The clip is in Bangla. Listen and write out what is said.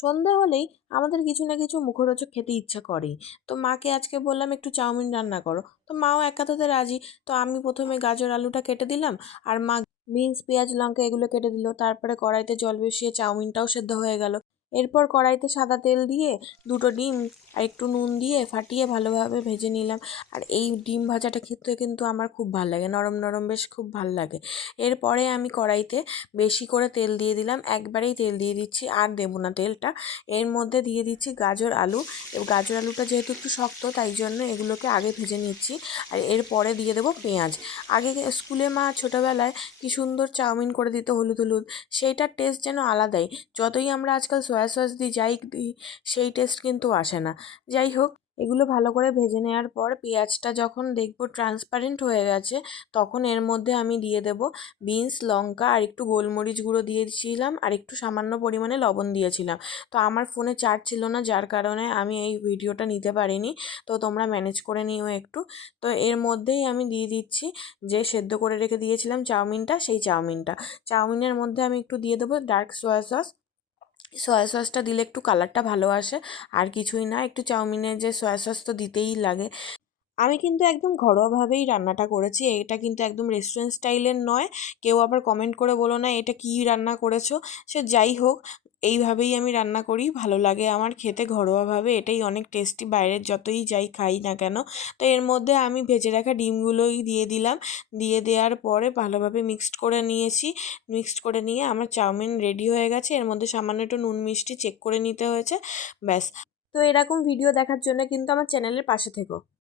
সন্ধে হলেই আমাদের কিছু না কিছু মুখরোচক খেতে ইচ্ছা করেই। তো মাকে আজকে বললাম, একটু চাউমিন রান্না করো। তো মাও একাতে রাজি। তো আমি প্রথমে গাজর, আলুটা কেটে দিলাম আর মা বিনস, পেঁয়াজ, লঙ্কা এগুলো কেটে দিল। তারপরে কড়াইতে জল বসিয়ে চাউমিনটাও সেদ্ধ হয়ে গেল। এরপর কড়াইতে সাদা তেল দিয়ে দুটো ডিম আর একটু নুন দিয়ে ফাটিয়ে ভালোভাবে ভেজে নিলাম। আর এই ডিম ভাজাটা খেতে কিন্তু আমার খুব ভালো লাগে, নরম নরম বেশ খুব ভালো লাগে। এরপরে আমি কড়াইতে বেশি করে তেল দিয়ে দিলাম, একবারেই তেল দিয়ে দিচ্ছি, আর দেবো না তেলটা। এর মধ্যে দিয়ে দিচ্ছি গাজর আলু। গাজর আলুটা যেহেতু একটু শক্ত, তাই জন্য এগুলোকে আগে ভেজে নিচ্ছি। আর এরপরে দিয়ে দেবো পেঁয়াজ। আগে স্কুলে মা ছোটোবেলায় কি সুন্দর চাউমিন করে দিত হলুদ হলুদ, সেইটার টেস্ট যেন আলাদাই। যতই আমরা আজকাল সস দিই যাই দিই সেই টেস্ট কিন্তু আসে না। যাই হোক, এগুলো ভালো করে ভেজে নেওয়ার পর পেঁয়াজটা যখন দেখব ট্রান্সপারেন্ট হয়ে গেছে, তখন এর মধ্যে আমি দিয়ে দেবো বিনস লঙ্কা আর একটু গোলমরিচ গুঁড়ো দিয়েছিলাম আর একটু সামান্য পরিমাণে লবণ দিয়েছিলাম। তো আমার ফোনে চার্জ ছিল না, যার কারণে আমি এই ভিডিওটা নিতে পারিনি। তো তোমরা ম্যানেজ করে নিও একটু। তো এর মধ্যেই আমি দিয়ে দিচ্ছি যে সেদ্ধ করে রেখে দিয়েছিলাম চাউমিনটা, সেই চাউমিনটা। চাউমিনের মধ্যে আমি একটু দিয়ে দেবো ডার্ক সয়া সস সয়া সসটা দিলে একটু কালারটা ভালো আসে। আর কিছুই না, একটু চাউমিনে যে সয়া সস তো দিতেই লাগে। আমি কিন্তু একদম ঘরোয়াভাবেই রান্নাটা করেছি। এটা কিন্তু একদম রেস্টুরেন্ট স্টাইলের নয়। কেউ আবার কমেন্ট করে বলো না, এটা কী রান্না করেছ? সে যাই হোক, এইভাবেই আমি রান্না করি। ভালো লাগে আমার খেতে ঘরোয়াভাবে। এটাই অনেক টেস্টি বাইরের যতই যাই খাই না কেন। তো এর মধ্যে আমি ভেজে রাখা ডিমগুলোই দিয়ে দিলাম। দিয়ে দেওয়ার পরে ভালোভাবে মিক্সড করে নিয়েছি। মিক্সড করে নিয়ে আমার চাউমিন রেডি হয়ে গেছে। এর মধ্যে সামান্য একটু নুন মিষ্টি চেক করে নিতে হয়েছে। ব্যাস। তো এরকম ভিডিও দেখার জন্য কিন্তু আমার চ্যানেলের পাশে থেকো।